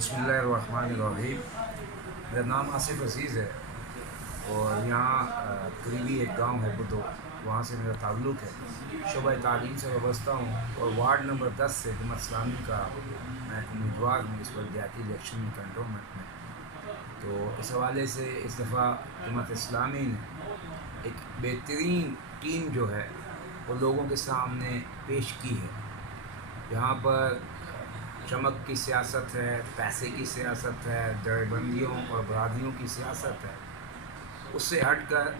بسم اللہ الرحمن الرحیم۔ میرا نام آصف عزیز ہے اور یہاں قریبی ایک گاؤں ہے بدو، وہاں سے میرا تعلق ہے۔ شعبہ تعلیم سے وابستہ ہوں اور وارڈ نمبر 10 سے جماعت اسلامی کا میں امیدوار ہوں اس بلدیاتی الیکشن میں کنٹونمنٹ میں۔ تو اس حوالے سے اس دفعہ جماعت اسلامی نے ایک بہترین ٹیم جو ہے وہ لوگوں کے سامنے پیش کی ہے۔ یہاں پر چمک کی سیاست ہے، پیسے کی سیاست ہے، دربندیوں اور برادریوں کی سیاست ہے۔ اس سے ہٹ کر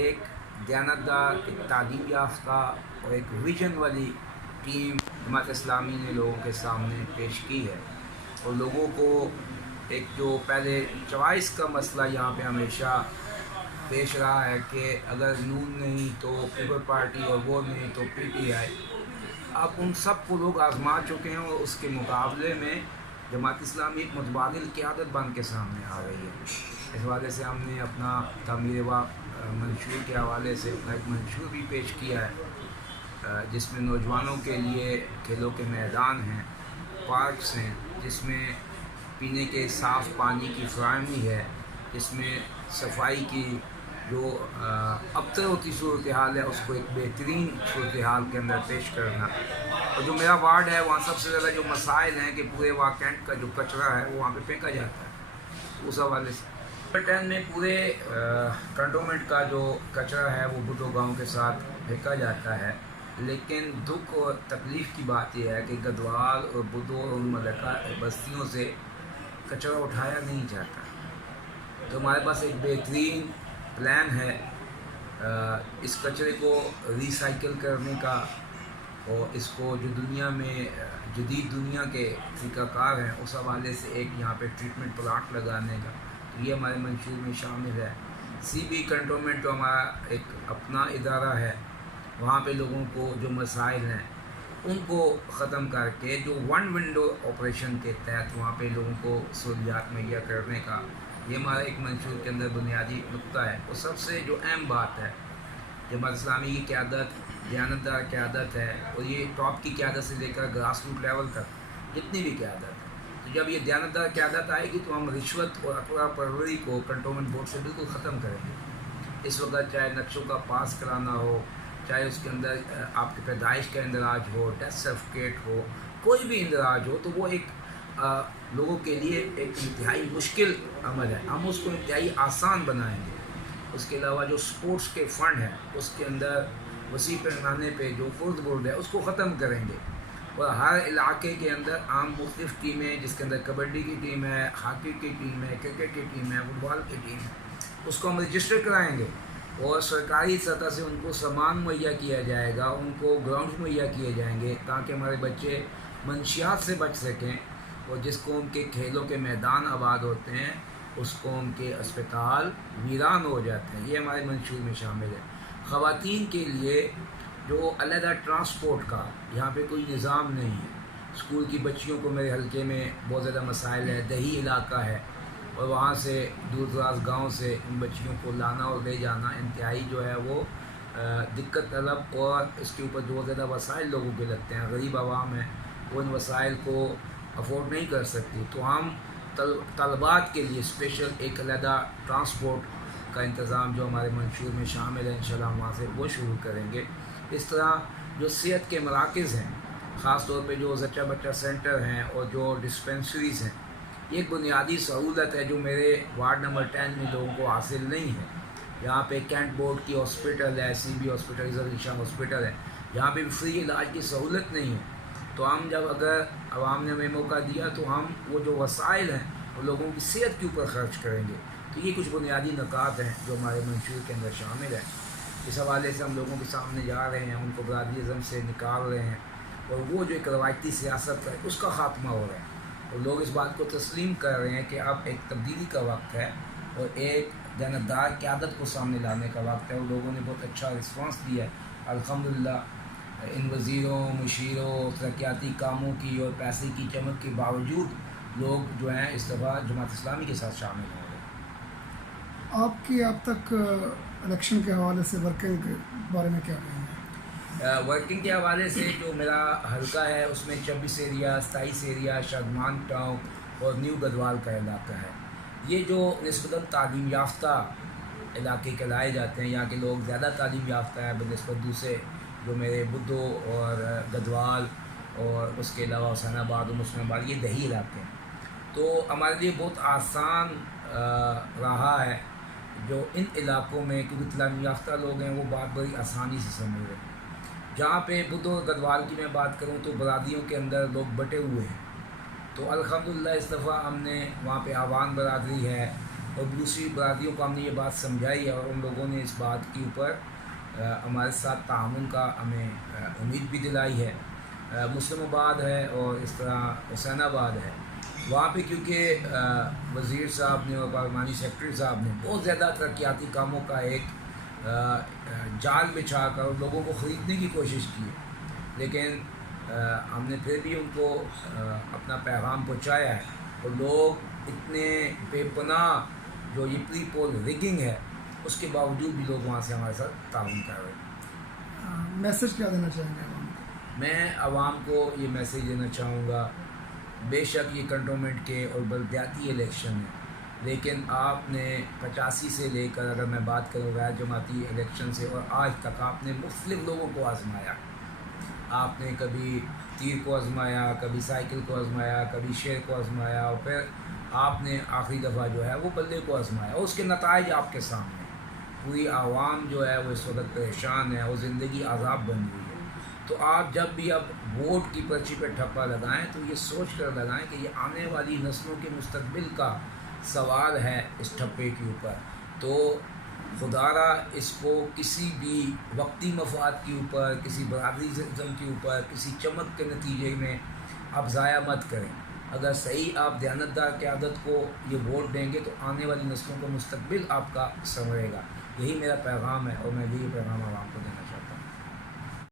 ایک دیانتدار، ایک تعلیم یافتہ اور ایک ویژن والی ٹیم جماعت اسلامی نے لوگوں کے سامنے پیش کی ہے۔ اور لوگوں کو ایک جو پہلے چوائس کا مسئلہ یہاں پہ ہمیشہ پیش رہا ہے کہ اگر نون نہیں تو پیپل پارٹی اور وہ نہیں تو پی ٹی آئی، اب ان سب کو لوگ آزما چکے ہیں اور اس کے مقابلے میں جماعت اسلامی ایک متبادل قیادت بن کے سامنے آ رہی ہے۔ اس حوالے سے ہم نے اپنا تعمیر منشور کے حوالے سے اپنا ایک منشور بھی پیش کیا ہے، جس میں نوجوانوں کے لیے کھیلوں کے میدان ہیں، پارکس ہیں، جس میں پینے کے صاف پانی کی فراہمی ہے، جس میں صفائی کی جو ابتر ہوتی صورتحال ہے اس کو ایک بہترین صورتحال کے اندر پیش کرنا۔ اور جو میرا وارڈ ہے وہاں سب سے زیادہ جو مسائل ہیں کہ پورے کینٹ کا جو کچرا ہے وہ وہاں پہ پھینکا جاتا ہے، اس حوالے سے ٹین میں پورے کنٹونمنٹ کا جو کچرا ہے وہ بدو گاؤں کے ساتھ پھینکا جاتا ہے۔ لیکن دکھ اور تکلیف کی بات یہ ہے کہ گدوال اور بدو اور ان ملکہ بستیوں سے کچرا اٹھایا نہیں جاتا۔ تو ہمارے پاس ایک بہترین پلان ہے اس کچرے کو ری سائیکل کرنے کا، اور اس کو جو دنیا میں جدید دنیا کے طریقہ کار ہیں اس حوالے سے ایک یہاں پہ ٹریٹمنٹ پلانٹ لگانے کا، تو یہ ہمارے منشور میں شامل ہے۔ سی بی کنٹونمنٹ جو ہمارا ایک اپنا ادارہ ہے، وہاں پہ لوگوں کو جو مسائل ہیں ان کو ختم کر کے جو ون ونڈو آپریشن کے تحت وہاں پہ لوگوں کو سہولیات مہیا کرنے کا، یہ ہمارا ایک منشور کے اندر بنیادی نقطہ ہے۔ اور سب سے جو اہم بات ہے، جماعت اسلامی کی قیادت دیانتدار قیادت ہے، اور یہ ٹاپ کی قیادت سے لے کر گراس روٹ لیول تک جتنی بھی قیادت ہے، تو جب یہ دیانتدار قیادت آئے گی تو ہم رشوت اور افرا پروری کو کنٹونمنٹ بورڈ سے بالکل ختم کریں گے۔ اس وقت چاہے نقشوں کا پاس کرانا ہو، چاہے اس کے اندر آپ کی پیدائش کا اندراج ہو، ڈیتھ سرٹیفکیٹ ہو، کوئی بھی اندراج ہو، تو وہ ایک لوگوں کے لیے ایک انتہائی مشکل عمل ہے، ہم اس کو انتہائی آسان بنائیں گے۔ اس کے علاوہ جو سپورٹس کے فنڈ ہیں اس کے اندر وسیع پیمانے پہ جو فورتھ بورڈ ہے اس کو ختم کریں گے، اور ہر علاقے کے اندر عام مختلف ٹیمیں، جس کے اندر کبڈی کی ٹیم ہے، ہاکی کی ٹیم ہے، کرکٹ کی ٹیم ہے، فٹ بال کی ٹیم ہے، اس کو ہم رجسٹر کرائیں گے، اور سرکاری سطح سے ان کو سامان مہیا کیا جائے گا، ان کو گراؤنڈ مہیا کیے جائیں گے تاکہ ہمارے بچے منشیات سے بچ سکیں۔ اور جس قوم کے کھیلوں کے میدان آباد ہوتے ہیں اس قوم کے اسپتال ویران ہو جاتے ہیں، یہ ہمارے منشور میں شامل ہے۔ خواتین کے لیے جو علیحدہ ٹرانسپورٹ کا یہاں پہ کوئی نظام نہیں ہے، اسکول کی بچیوں کو میرے حلقے میں بہت زیادہ مسائل ہے، دیہی علاقہ ہے، اور وہاں سے دور دراز گاؤں سے ان بچیوں کو لانا اور لے جانا انتہائی جو ہے وہ دقت طلب، اور اس کے اوپر بہت زیادہ وسائل لوگوں کے لگتے ہیں، غریب عوام ہیں وہ ان وسائل کو افورڈ نہیں کر سکتی۔ تو ہم طلبات کے لیے اسپیشل ایک علیحدہ ٹرانسپورٹ کا انتظام جو ہمارے منشور میں شامل ہے، انشاءاللہ ہم وہاں سے وہ شروع کریں گے۔ اس طرح جو صحت کے مراکز ہیں، خاص طور پہ جو زچہ بچہ سینٹر ہیں اور جو ڈسپینسریز ہیں، یہ ایک بنیادی سہولت ہے جو میرے وارڈ نمبر 10 میں لوگوں کو حاصل نہیں ہے۔ یہاں پہ کینٹ بورڈ کی ہاسپٹل ہے، C B hospital, Risha hospital ہے، یہاں پہ بھی فری علاج کی سہولت نہیں ہے۔ تو ہم جب اگر عوام نے ہمیں موقع دیا تو ہم وہ جو وسائل ہیں وہ لوگوں کی صحت کے اوپر خرچ کریں گے۔ تو یہ کچھ بنیادی نکات ہیں جو ہمارے منشور کے اندر شامل ہیں۔ اس حوالے سے ہم لوگوں کے سامنے جا رہے ہیں، ان کو برادری ازم سے نکال رہے ہیں، اور وہ جو ایک روایتی سیاست ہے اس کا خاتمہ ہو رہا ہے، اور لوگ اس بات کو تسلیم کر رہے ہیں کہ اب ایک تبدیلی کا وقت ہے اور ایک دیانتدار قیادت کو سامنے لانے کا وقت ہے، اور لوگوں نے بہت اچھا رسپانس دیا ہے الحمدللہ۔ ان وزیروں، مشیروں، ترقیاتی کاموں کی اور پیسے کی چمک کے باوجود لوگ جو ہیں اس دفعہ جماعت اسلامی کے ساتھ شامل ہو رہے ہیں۔ آپ کی اب تک الیکشن کے حوالے سے ورکنگ کے بارے میں کیا کہیں گے؟ ورکنگ کے حوالے سے جو میرا حلقہ ہے اس میں 26 ایریا، 27 ایریا، شادمان ٹاؤن، اور نیو گدوال کا علاقہ ہے. یہ جو نسبتاً تعلیم یافتہ علاقے کہلائے جاتے ہیں, یہاں کے لوگ زیادہ تعلیم یافتہ ہیں بنسبت دوسرے جو میرے بدھو اور گدوال اور اس کے علاوہ حسین آباد اور مسلم آباد, یہ دیہی علاقے ہیں. تو ہمارے لیے بہت آسان رہا ہے جو ان علاقوں میں, کیونکہ تعلیم یافتہ لوگ ہیں, وہ بات بڑی آسانی سے سمجھ رہے ہیں. جہاں پہ بدھو اور گدوال کی میں بات کروں تو برادریوں کے اندر لوگ بٹے ہوئے ہیں. تو الحمدللہ اس دفعہ ہم نے وہاں پہ آوان برادری ہے اور دوسری برادریوں کو ہم نے یہ بات سمجھائی ہے, اور ان لوگوں نے اس بات کے اوپر ہمارے ساتھ تعاون کا ہمیں امید بھی دلائی ہے. مسلم آباد ہے اور اس طرح حسین آباد ہے, وہاں پہ کیونکہ وزیر صاحب نے اور پارلیمانی سیکرٹری صاحب نے بہت زیادہ ترقیاتی کاموں کا ایک جال بچھا کر لوگوں کو خریدنے کی کوشش کی, لیکن ہم نے پھر بھی ان کو اپنا پیغام پہنچایا ہے, اور لوگ اتنے بے پناہ جو یہ پری پول ریگنگ ہے اس کے باوجود بھی لوگ وہاں سے ہمارے ساتھ تعاون کر رہے ہیں. میسج کیا دینا چاہیں گے عوام کو؟ میں عوام کو یہ میسیج دینا چاہوں گا, بے شک یہ کنٹونمنٹ کے اور بلدیاتی الیکشن ہیں, لیکن آپ نے 85 سے لے کر اگر میں بات کروں غیر جماعتی الیکشن سے اور آج تک آپ نے مختلف لوگوں کو آزمایا. آپ نے کبھی تیر کو آزمایا, کبھی سائیکل کو آزمایا, کبھی شیر کو آزمایا, اور پھر آپ نے آخری دفعہ جو ہے وہ بلے کو آزمایا, اور اس کے نتائج آپ کے سامنے. پوری عوام جو ہے وہ اس وقت پریشان ہے, وہ زندگی عذاب بن گئی ہے. تو آپ جب بھی اب ووٹ کی پرچی پہ ٹھپا لگائیں تو یہ سوچ کر لگائیں کہ یہ آنے والی نسلوں کے مستقبل کا سوال ہے اس ٹھپے کے اوپر. تو خدا را اس کو کسی بھی وقتی مفاد کے اوپر, کسی برادری زم کے اوپر, کسی چمک کے نتیجے میں آپ ضائع مت کریں. اگر صحیح آپ دیانتدار قیادت کو یہ ووٹ دیں گے تو آنے والی نسلوں کا مستقبل آپ کا سنورے گا. یہی میرا پیغام ہے اور میں یہی پیغام عوام کو دیں گا.